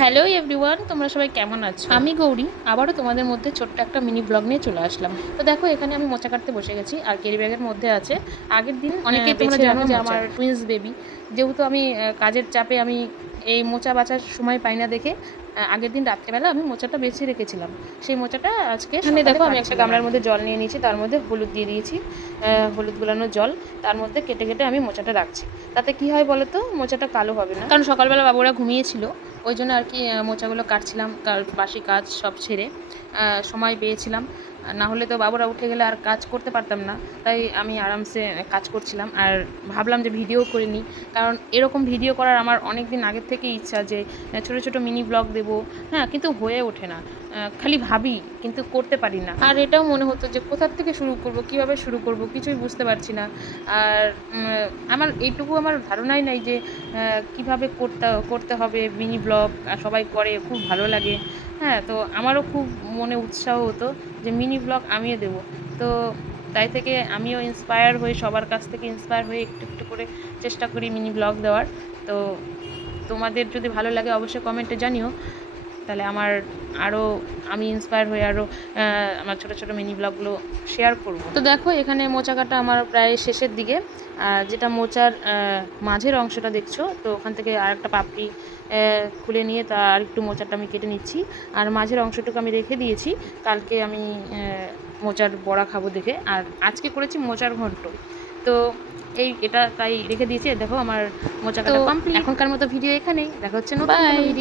Hello everyone, তোমরা সবাই কেমন আছো? আমি গৌরী আবারও তোমাদের মধ্যে ছোট্ট একটা মিনি ব্লগ নিয়ে চলে আসলাম। তো দেখো, এখানে আমি মোচা কাটতে বসে গেছি আর ক্যারি ব্যাগের মধ্যে আছে আগের দিন অনেকেই তোমরা জানো যে আমার টুইন্স বেবি। যেহেতু আমি কাজের চাপে আমি এই মোচা বাছার সময় পাই না দেখে আগের দিন রাত্রেবেলা আমি মোচাটা বেছে রেখেছিলাম। সেই মোচাটা আজকে এখানে দেখো আমি একটা গামলার মধ্যে জল নিয়ে নিয়েছি, তার মধ্যে হলুদ দিয়ে দিয়েছি, হলুদ গুলানো জল, তার মধ্যে কেটে কেটে আমি মোচাটা রাখছি। তাতে কি হয় বলো তো, মোচাটা কালো হবে না, কারণ সকালবেলা বাবুরা ঘুমিয়েছিল, ওই জন্য আর কি মোচাগুলো কাটছিলাম, বাসি কাজ সব ছেড়ে সময় পেয়েছিলাম। না হলে তো বাবুরা উঠে গেলে আর কাজ করতে পারতাম না, তাই আমি আরামসে কাজ করছিলাম। আর ভাবলাম যে ভিডিও করে নিই, কারণ এরকম ভিডিও করার আমার অনেক দিন আগের থেকেই ইচ্ছা যে ছোটো ছোটো মিনি ব্লগ দেবো। হ্যাঁ, কিন্তু হয়ে ওঠে না, খালি ভাবি কিন্তু করতে পারি না। আর এটাও মনে হতো যে কোথার থেকে শুরু করব, কিভাবে শুরু করব, কিছুই বুঝতে পারছি না। আর আমার এইটুকু আমার ধারণাই নাই যে কিভাবে করতে হবে মিনি ব্লগ। সবাই করে, খুব ভালো লাগে। হ্যাঁ, তো আমারও খুব মনে উৎসাহ হতো যে মিনি ব্লগ আমিও দেবো। তো তাই থেকে আমিও ইন্সপায়ার হয়ে, সবার কাছ থেকে ইন্সপায়ার হয়ে একটু একটু করে চেষ্টা করি মিনি ব্লগ দেওয়ার। তো তোমাদের যদি ভালো লাগে অবশ্যই কমেন্টে জানিও, তাহলে আমি ইন্সপায়ার হয়ে আরও আমার ছোটো ছোটো মিনি ব্লগগুলো শেয়ার করব। তো দেখো, এখানে মোচা কাটা আমার প্রায় শেষের দিকে। যেটা মোচার মাঝের অংশটা দেখছো, তো ওখান থেকে আরেকটা পাপড়ি খুলে নিয়ে আর একটু মোচাটা আমি কেটে নিচ্ছি। আর মাঝের অংশটুকু আমি রেখে দিয়েছি, কালকে আমি মোচার বড়া খাবো দেখে। আর আজকে করেছি মোচার ঘন্ট। তো এটা তাই রেখে দিয়েছি। দেখো আমার মোচা কাটা কমপ্লিট। এখনকার মতো ভিডিও এখানেই, দেখা হচ্ছে নতুন ভিডিও।